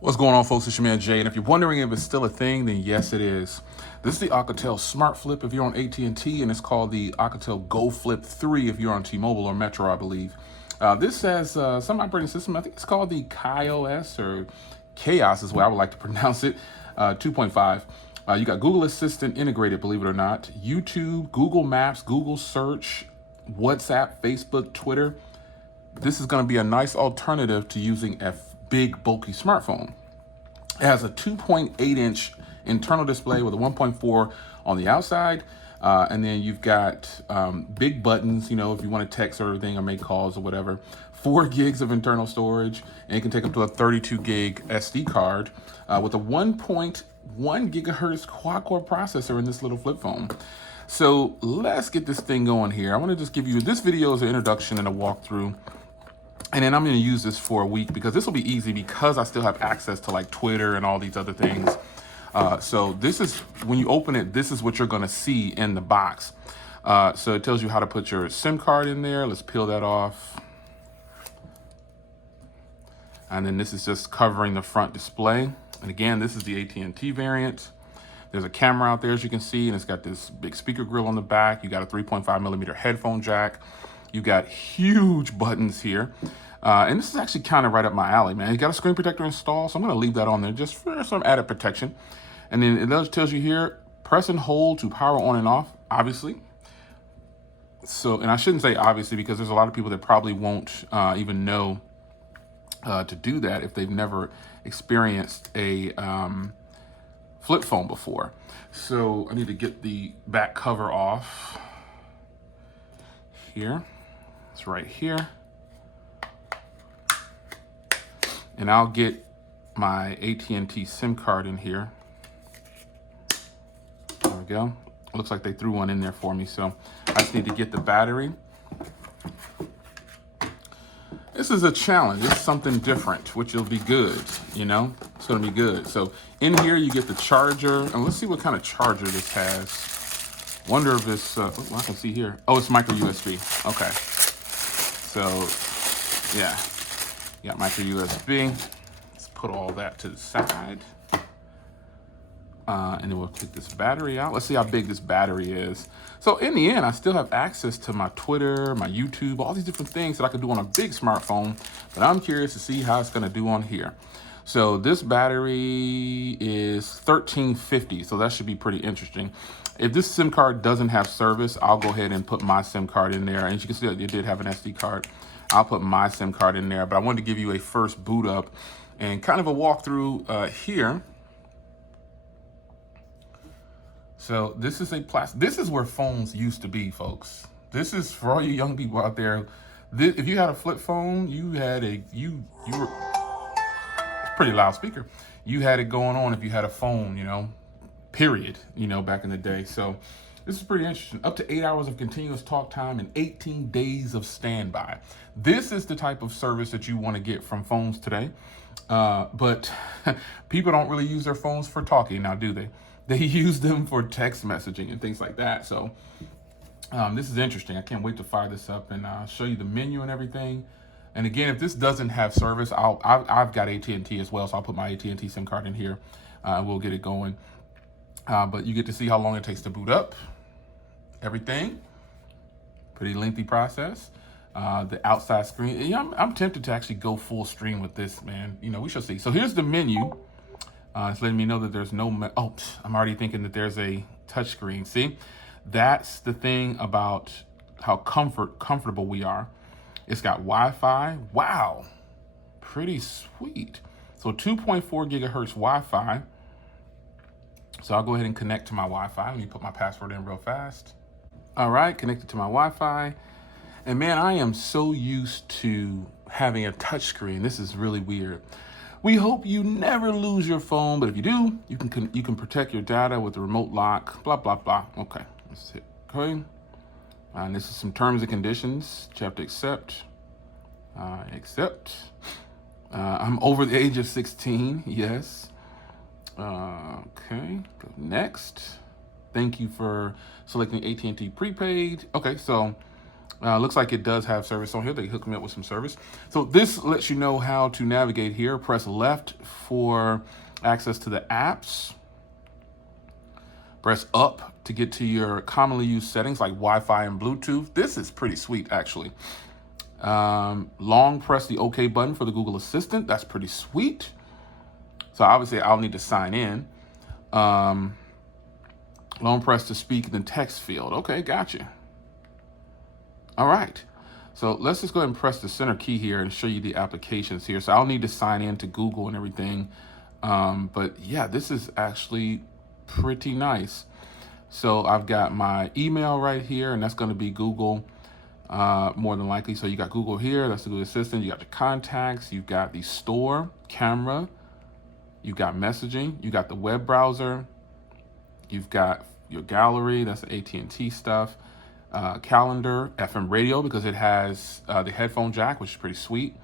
What's going on, folks? It's your man Jay, and if you're wondering if it's still a thing, then yes, it is. This is the Alcatel SmartFlip if you're on AT&T, and it's called the Alcatel Go Flip 3 if you're on T-Mobile or Metro, I believe. This has some operating system. I think it's called the KaiOS, or Chaos is what I would like to pronounce it, 2.5. You got Google Assistant integrated, believe it or not, YouTube, Google Maps, Google Search, WhatsApp, Facebook, Twitter. This is going to be a nice alternative to using a big, bulky smartphone. It has a 2.8-inch internal display with a 1.4 on the outside. And then you've got big buttons, you know, if you want to text or everything or make calls or whatever. 4 gigs of internal storage, and it can take up to a 32 gig SD card with a 1.1 gigahertz quad-core processor in this little flip phone. So let's get this thing going here. I want to just give you, this video is an introduction and a walkthrough. And then I'm going to use this for a week because this will be easy because I still have access to like Twitter and all these other things. So this is, when you open it, this is what you're going to see in the box. So it tells you how to put your SIM card in there. Let's peel that off. And then this is just covering the front display. And again, this is the AT&T variant. There's a camera out there, as you can see, and it's got this big speaker grill on the back. You got a 3.5 millimeter headphone jack. You got huge buttons here. And this is actually kind of right up my alley, man. You got a screen protector installed, so I'm going to leave that on there just for some added protection. And then it tells you here, press and hold to power on and off, obviously. So, and I shouldn't say obviously because there's a lot of people that probably won't even know to do that if they've never experienced a flip phone before. So I need to get the back cover off here. It's right here. And I'll get my AT&T SIM card in here. There we go. Looks like they threw one in there for me. So I just need to get the battery. This is a challenge. It's something different, which will be good, you know? It's gonna be good. So in here you get the charger, and let's see what kind of charger this has. Wonder if it's, I can see here. Oh, it's micro USB. Okay. So, yeah. You got micro USB. Let's put all that to the side. And then we'll take this battery out. Let's see how big this battery is. So in the end, I still have access to my Twitter, my YouTube, all these different things that I could do on a big smartphone, but I'm curious to see how it's gonna do on here. So this battery is 1350, so that should be pretty interesting. If this SIM card doesn't have service, I'll go ahead and put my SIM card in there. And as you can see, it did have an SD card. I'll put my SIM card in there, but I wanted to give you a first boot up and kind of a walkthrough here. So this is a plastic. This is where phones used to be, folks. This is for all you young people out there. If you had a flip phone, you had a you were pretty loud speaker. You had it going on if you had a phone, you know. Period. You know, back in the day. So this is pretty interesting. Up to 8 hours of continuous talk time and 18 days of standby. This is the type of service that you want to get from phones today. But people don't really use their phones for talking now, do they? They use them for text messaging and things like that. So this is interesting. I can't wait to fire this up and show you the menu and everything. And again, if this doesn't have service, I've got AT&T as well, so I'll put my AT&T SIM card in here. We'll get it going. But you get to see how long it takes to boot up everything. Pretty lengthy process. The outside screen. Yeah, I'm tempted to actually go full stream with this, man. You know, we shall see. So here's the menu. It's letting me know that there's no, I'm already thinking that there's a touch screen. See, that's the thing about how comfortable we are. It's got Wi-Fi. Wow, pretty sweet. So 2.4 gigahertz Wi-Fi. So I'll go ahead and connect to my Wi-Fi. Let me put my password in real fast. All right, connected to my Wi-Fi. And man, I am so used to having a touch screen. This is really weird. We hope you never lose your phone, but if you do, you can protect your data with the remote lock, blah, blah, blah. Okay, let's hit okay. And this is some terms and conditions. You have to accept. Accept. I'm over the age of 16, yes. Okay, go next. Thank you for selecting AT&T prepaid. Okay, so Looks like it does have service on here. They hooked me up with some service. So this lets you know how to navigate here. Press left for access to the apps. Press up to get to your commonly used settings like Wi-Fi and Bluetooth. This is pretty sweet, actually. Long press the OK button for the Google Assistant. That's pretty sweet. So obviously I'll need to sign in. Long press to speak in the text field. Okay, gotcha. All right. So let's just go ahead and press the center key here and show you the applications here. So I'll need to sign in to Google and everything. But yeah, this is actually pretty nice. So I've got my email right here, and that's going to be Google more than likely. So you got Google here, that's the Google Assistant. You got the contacts, you've got the store, camera, you've got messaging, you got the web browser, you've got your gallery, that's the AT&T stuff, calendar, FM radio because it has the headphone jack, which is pretty sweet.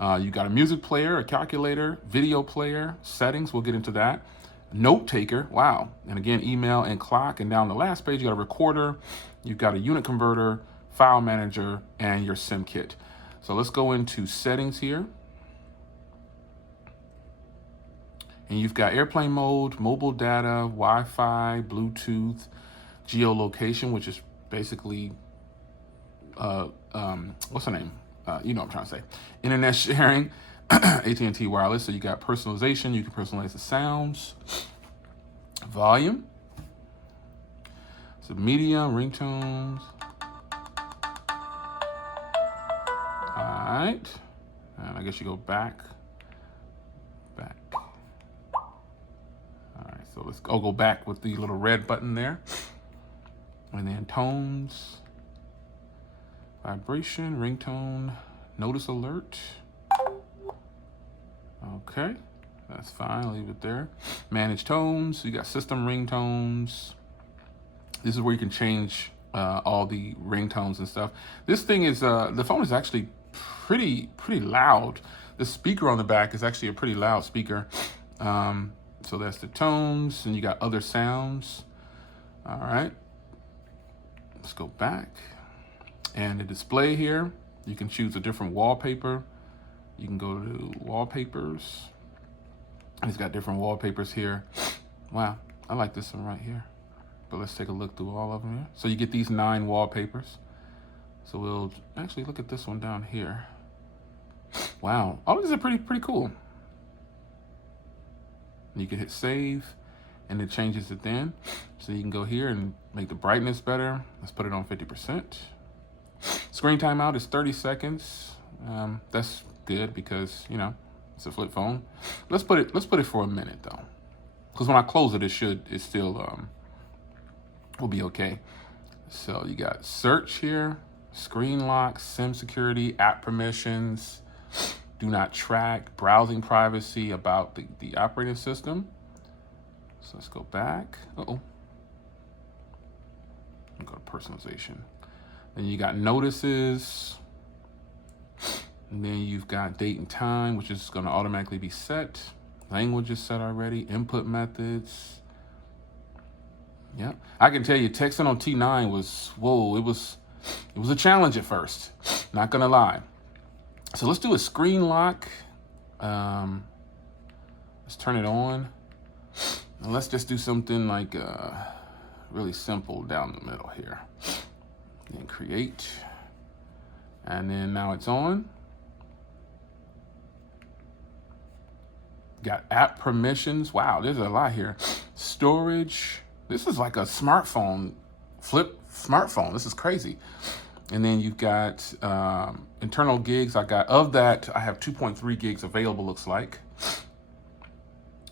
You got a music player, a calculator, video player, settings, we'll get into that. Note taker, wow. And again, email and clock. And down the last page, you got a recorder, you've got a unit converter, file manager, and your SIM kit. So let's go into settings here. And you've got airplane mode, mobile data, Wi-Fi, Bluetooth, geolocation, which is basically, what's the name? You know what I'm trying to say. Internet sharing, AT&T wireless. So you got personalization. You can personalize the sounds, volume, so media, ringtones. All right, and I guess you go back. All right, so let's go back with the little red button there, and then tones, vibration, ringtone, notice alert. Okay, that's fine, leave it there. Manage tones, you got system ringtones. This is where you can change all the ringtones and stuff. This thing is, the phone is actually pretty loud. The speaker on the back is actually a pretty loud speaker. So that's the tones, and you got other sounds. All right, let's go back. And the display here, you can choose a different wallpaper. You can go to wallpapers. It's got different wallpapers here. Wow, I like this one right here. But let's take a look through all of them here. So you get these 9 wallpapers. So we'll actually look at this one down here. Wow, all these are pretty cool. You can hit save, and it changes it then. So you can go here and make the brightness better. Let's put it on 50%. Screen timeout is 30 seconds. That's good because, you know, it's a flip phone. Let's put it for a minute though, because when I close it, it still will be okay. So you got search here, screen lock, SIM security, app permissions, do not track, browsing privacy, about the operating system. So let's go back. Go to personalization. Then you got notices. And then you've got date and time, which is going to automatically be set. Language is set already. Input methods. Yeah, I can tell you, texting on T9 was, whoa, it was a challenge at first. Not gonna lie. So let's do a screen lock. Let's turn it on. And let's just do something like really simple down the middle here. And create. And then now it's on. Got app permissions. Wow, there's a lot here. Storage. This is like a smartphone, flip smartphone. This is crazy. And then you've got internal gigs. Of that, I have 2.3 gigs available, looks like.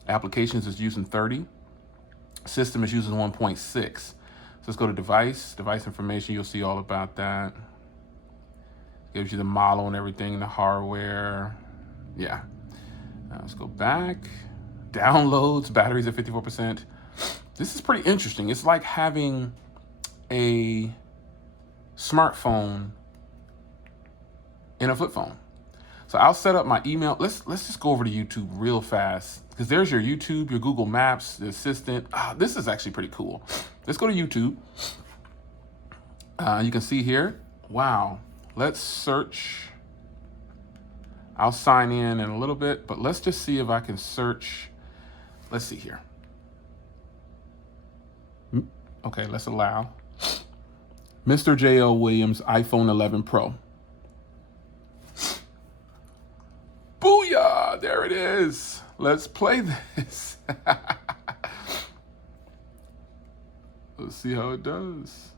Applications is using 30. System is using 1.6. So let's go to device information. You'll see all about that. Gives you the model and everything, the hardware. Yeah. Let's go back. Downloads, batteries at 54%. This is pretty interesting. It's like having a smartphone in a flip phone. So I'll set up my email. Let's just go over to YouTube real fast, because there's your YouTube, your Google Maps, the assistant. This is actually pretty cool. Let's go to YouTube. You can see here Wow. Let's search. I'll sign in a little bit, but let's just see if I can search. Let's see here. Okay, let's allow. Mr. J.L. Williams, iPhone 11 Pro. Booyah! There it is. Let's play this. Let's see how it does.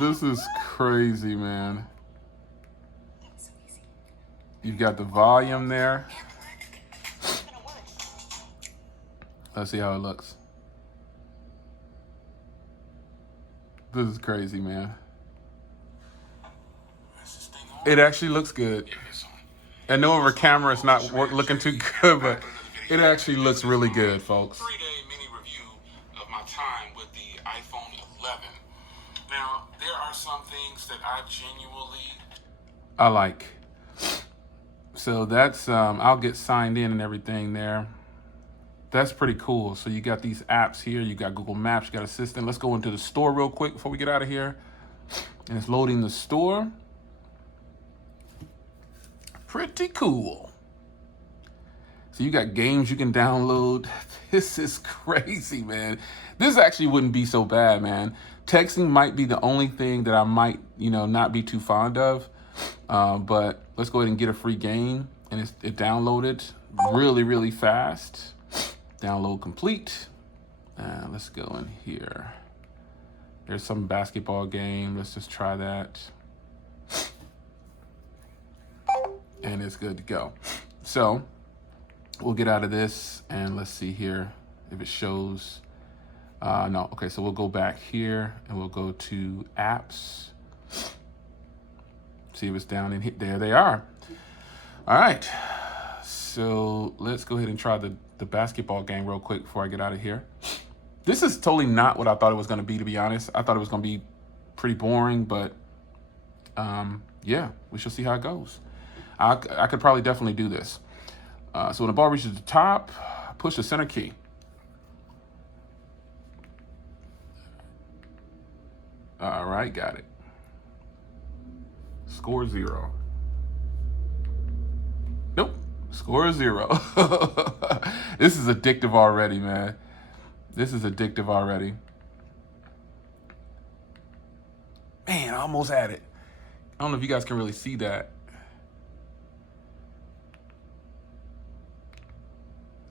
This is crazy, man. You've got the volume there. Let's see how it looks. This is crazy, man. It actually looks good. I know over camera it's not looking too good, but it actually looks really good, folks. 3-day mini review of my time with the iPhone 11. Now, there are some things that I like. So that's, I'll get signed in and everything there. That's pretty cool. So you got these apps here. You got Google Maps, you got Assistant. Let's go into the store real quick before we get out of here. And it's loading the store. Pretty cool. So you got games you can download. This is crazy, man. This actually wouldn't be so bad, man. Texting might be the only thing that I might, not be too fond of. But let's go ahead and get a free game. And it downloaded really, really fast. Download complete. Let's go in here. There's some basketball game. Let's just try that. And it's good to go. So we'll get out of this and let's see here if it shows. No, okay, so we'll go back here and we'll go to apps. See if it's down in here. There they are. All right. So let's go ahead and try the basketball game real quick before I get out of here. This is totally not what I thought it was going to be, to be honest. I thought it was going to be pretty boring, but yeah, we shall see how it goes. I could probably definitely do this. So when the ball reaches the top, push the center key. All right, got it. Score 0. Nope, score 0. This is addictive already, man. This is addictive already. Man, I almost had it. I don't know if you guys can really see that.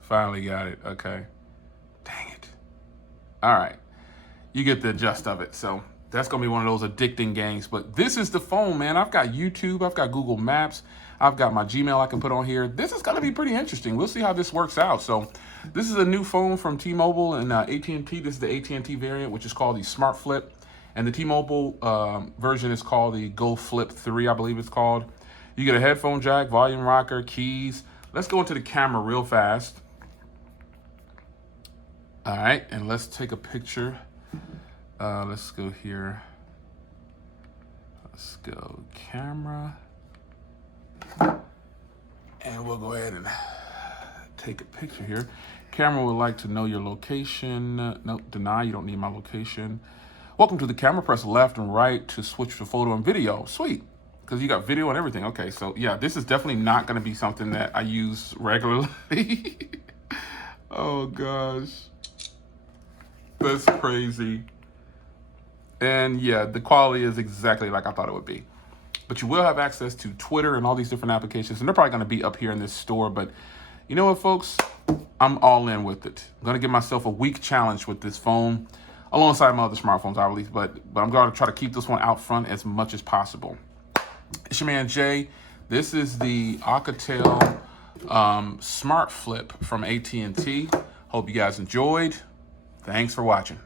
Finally got it, okay. Dang it. All right, you get the gist of it. So that's gonna be one of those addicting games, but this is the phone, man. I've got YouTube, I've got Google Maps, I've got my Gmail I can put on here. This is gonna be pretty interesting. We'll see how this works out. So this is a new phone from T-Mobile and AT&T. This is the AT&T variant, which is called the SmartFlip. And the T-Mobile version is called the Go Flip 3, I believe it's called. You get a headphone jack, volume rocker, keys. Let's go into the camera real fast. All right, and let's take a picture. Let's go here. Let's go camera. And we'll go ahead and take a picture here. Camera would like to know your location. Nope, deny, you don't need my location. Welcome to the camera. Press left and right to switch to photo and video. Sweet, because you got video and everything. Okay, so yeah, this is definitely not gonna be something that I use regularly. Oh gosh. That's crazy. And yeah, the quality is exactly like I thought it would be. But you will have access to Twitter and all these different applications, and they're probably gonna be up here in this store. But you know what, folks? I'm all in with it. I'm gonna give myself a week challenge with this phone, alongside my other smartphones, obviously, but I'm gonna try to keep this one out front as much as possible. It's your man, Jay. This is the Alcatel SmartFlip from AT&T. Hope you guys enjoyed. Thanks for watching.